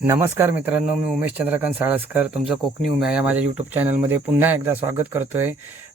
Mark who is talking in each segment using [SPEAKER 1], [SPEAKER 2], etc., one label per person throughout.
[SPEAKER 1] नमस्कार मित्रांनो मी उमेश चंद्रकांत साळसकर. तुमचं कोकणी उम्या या माझ्या यूट्यूब चॅनलमध्ये पुन्हा एकदा स्वागत करतोय.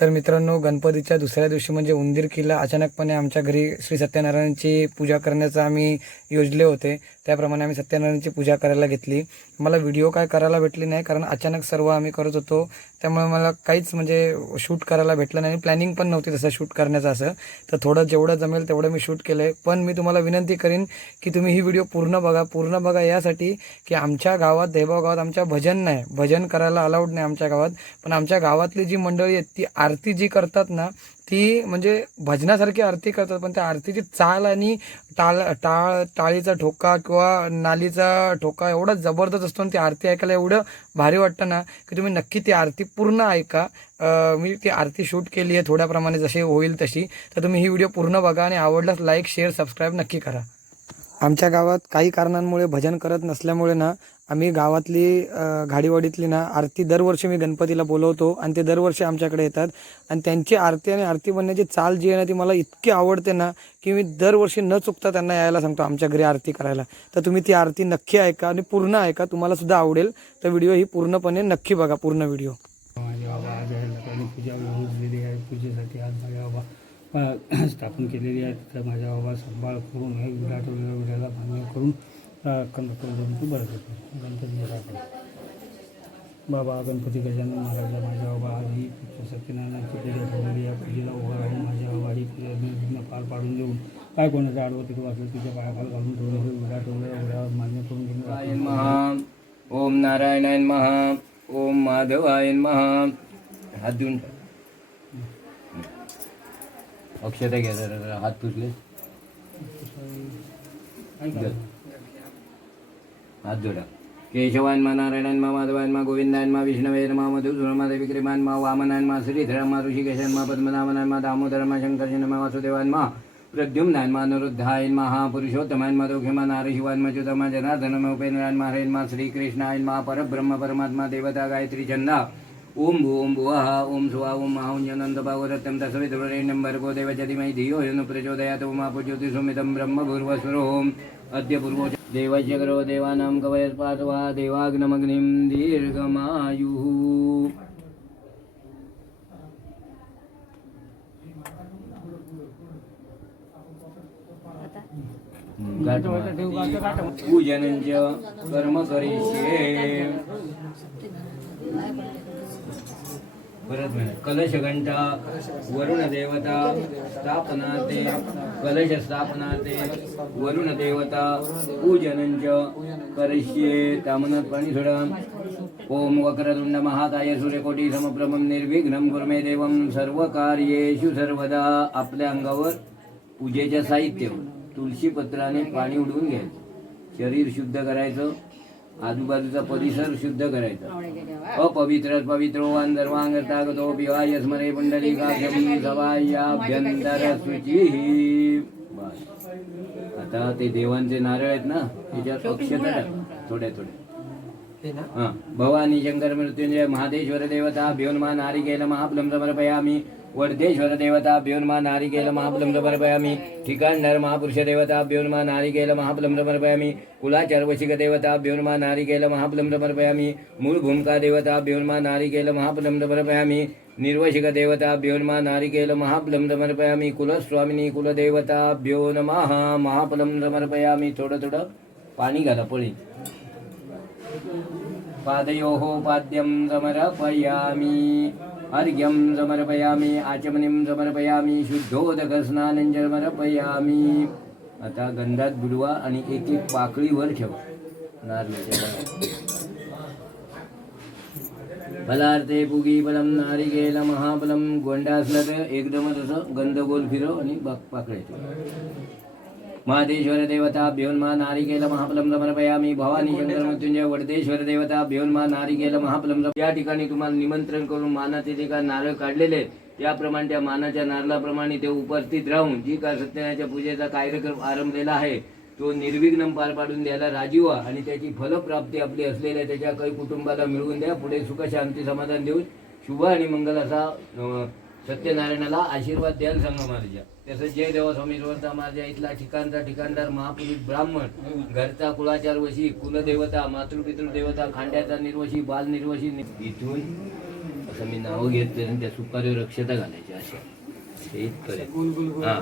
[SPEAKER 1] तर मित्रांनो गणपतीच्या दुसऱ्या दिवशी म्हणजे उंदीर किल्ला अचानकपणे आमच्या घरी श्री सत्यनारायणची पूजा करण्याचं आम्ही योजले होते. त्याप्रमाणे आम्ही सत्यनारायणची पूजा करायला घेतली. मला व्हिडिओ काय करायला भेटली नाही कारण अचानक सर्व आम्ही करत होतो. त्यामुळे मला काहीच म्हणजे शूट करायला भेटलं नाही प्लॅनिंग पण नव्हती तसं शूट करण्याचं असं. तर थोडं जेवढं जमेल तेवढं मी शूट केलं आहे पण मी तुम्हाला विनंती करीन की तुम्ही ही व्हिडिओ पूर्ण बघा. पूर्ण बघा यासाठी की आमच्या गावात देहबाव गावात आमच्या भजन नाही. भजन करायला अलाउड नाही आमच्या गावात. पण आमच्या गावातली जी मंडळी आहेत ती आरती जी करतात ना ती म्हणजे भजनासारखी आरती करतात पण त्या आरतीची चाल आणि टाळ टाळ टाळीचा ठोका किंवा नालीचा ठोका एवढा जबरदस्त असतो आणि ती आरती ऐकायला एवढं भारी वाटतं ना की तुम्ही नक्की ती आरती पूर्ण ऐका. मी ती आरती शूट केली आहे थोड्या प्रमाणे जशी होईल तशी. तर तुम्ही ही व्हिडिओ पूर्ण बघा आणि आवडल्यास लाईक शेअर सबस्क्राईब नक्की करा. आमच्या गावात काही कारणांमुळे भजन करत नसल्यामुळे ना आम्ही गावातली घाडीवाडीतली ना आरती दरवर्षी मी गणपतीला बोलवतो आणि ते दरवर्षी आमच्याकडे येतात. आणि त्यांची आरती आणि आरती बनण्याची चाल जी आहे ना ती मला इतकी आवडते ना की मी दरवर्षी न चुकता त्यांना यायला सांगतो आमच्या घरी आरती करायला. तर तुम्ही ती आरती नक्की ऐका आणि पूर्ण ऐका तुम्हाला सुद्धा आवडेल. तर व्हिडिओ ही पूर्णपणे नक्की बघा पूर्ण व्हिडिओ
[SPEAKER 2] माझे बाबा आज आहे लोकांनी पूजा घेतलेली आहे पूजेसाठी आज माझ्या बाबा अ, स्थापन केलेली आहे. तिथं माझ्या बाबा सांभाळ करून हे विराट विड्याला मान्य करून कंदकरून तू बरं करतो गणपती बाबा गणपती गजानन महाराज माझ्या बाबा ही सत्यनारायणाची पूजा ठेवलेली आहे. पूजेला उभं राहून माझ्या बाबा ही पूजा विघ्न पार पाडून देऊन काय कोणाचं आडवं तिथं वाचलं तिच्या पायाखाल घालून ठेवलं हे विराट वगैरे मान्य करून घेऊन
[SPEAKER 3] नारायण महा ओम नारायणायन महा ओम माधवाय महा. हात देऊन अक्षता घ्या हात पुसले हात जोडा केशवान मा नारायणान मा माधवान मा गोविंदान मा विष्णवेन मा मधुसूदन मा विक्रमान मा वामनान मा श्रीधरन मा ऋषिकेशन मा पद्मनाभनान मा दामोदर मा शंकरशन मा वासुदेवान मा प्रद्युम्नान मा अनुरुद्धायन मा हा पुरुषोत्तमान मा दोघेमा नारशिवान मा ज्योतमा जनार्दन मा उपेंद्रान मा हरेन मा श्रीकृष्णायन मा परब्रह्म परमात्मा देवता गायत्री चंदा ओम भूम भुवः ओम सुवा ओम महाउंजनंद भागवरत्यं तसवितुरेण्यं भर्गो देवस्य धियो हि प्रचोदयात् उमापु ज्योतिषुमितं ब्रह्म भूर्वस्वरोम् अद्य पूर्वो देवस्य करो देवानां कवयस्पात्वा देवाग्नमग्निं दीर्घमायुः। पूजनञ्च कर्म करिष्ये। परत म्हणा कलश घंटा वरुण देवता स्थापनाते कलश स्थापनाते वरुण देवता पूजनंच करिष्ये त्यामनात पाणी सोडा ओम वक्रतुंड महाकाय सूर्यकोटी समप्रभम निर्विघ्नम गुरमे देवम सर्व कार्येशु सर्वदा आपल्या अंगावर पूजेच्या साहित्य तुळशी पत्राने पाणी उडवून घ्यायचं. शरीर शुद्ध करायचं. आजूबाजूचा परिसर शुद्ध करायचा. अपवित्र पवित्रो अंधर्वांगतागतो विवाय स्मरे पुंडली काशम सवायाभ्यंतर. आता ते देवांचे नारळ आहेत ना त्याच्यात अक्षता थोड्या थोड्या. हा भवानी शंकर मृत्युंजय महादेश्वर देवता भ्योन्मा नारिकेल महाफलम समर्पयामी. वर्धेश्वर देवता नारिकेल महाफलम समर्पयामी ठिकाणधर महापुरुष देवता नारिकेल महाफलम समर्पयामी कुलाचार वशिक देवता नारिकेल महाफलम समर्पयामी मूळ भूमिका देवता भ्योन्मा नारिकेल महाफलम समर्पयामी निर्वशिक देवता नारिकेल महाफलम समर्पयामी कुलस्वामिनी कुलदेवता भ्यो नमः समर्पयामी थोडं थोडं पाणी घाला पळी. पादयोः पाद्यं समर्पयामि अर्घ्यं समर्पयामि आचमनीं समर्पयामि शुद्धोदकस्नानं समर्पयामि आता गंधात बुडवा आणि एक एक पाकळीवर ठेवा. नारळाच्या फलार्थे पुगी फलम नारिकेल महाफलम गोंडा असलं तर एकदमच असं गंध गोल फिरव आणि बाक पाकळ्या ठेव. महादेश्वर देवता भ्योन्मा नारिकेल महाफलम समर्पयामी भवानी शंकर मृत्युंजय वडदेश्वर देवता भ्योन्मा नारिकेल महाफलम सम- या ठिकाणी तुम्हाला निमंत्रण करून मानाचे जे काय नारळ काढलेले त्याप्रमाणे त्या मानाच्या नारळाप्रमाणे ते उपस्थित राहून जी काय सत्यनारायणच्या पूजेचा कार्यक्रम आरंभलेला आहे तो निर्विघ्न पार पाडून द्यायला राजी व्हा आणि त्याची फलप्राप्ती आपली असलेल्या त्याच्या काही कुटुंबाला मिळवून द्या. पुढे सुख शांती समाधान देऊन शुभ आणि मंगल असा सत्यनारायणाला आशीर्वाद द्यायला सांगा महाराजा तसंच जय देवा स्वामी समर्थ माझ्या इथला ठिकाणचा ठिकाणदार महापुरुष ब्राह्मण. घरचा कुळाचार वशी कुलदेवता मातृपितृ देवता खांड्याचा निर्वशी बाल निर्वशी. इथून असं मी नाव घेतलं आणि त्या सुपारीवर अक्षता घालायची अशा. इथपर्यंत. हा.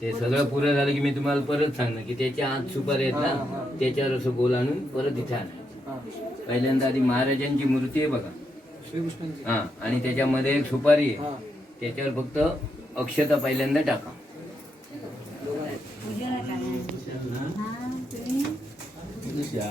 [SPEAKER 3] ते सगळं पुरं झालं की मी तुम्हाला परत सांगणार की त्याच्या आत सुपारी आहेत ना त्याच्यावर असं गोल आणून परत इथे आणायचं. पहिल्यांदा आधी महाराजांची मूर्ती आहे बघा. हा. आणि त्याच्यामध्ये एक सुपारी आहे. त्याच्यावर फक्त अक्षता पहिल्यांदा टाका.
[SPEAKER 4] पूजा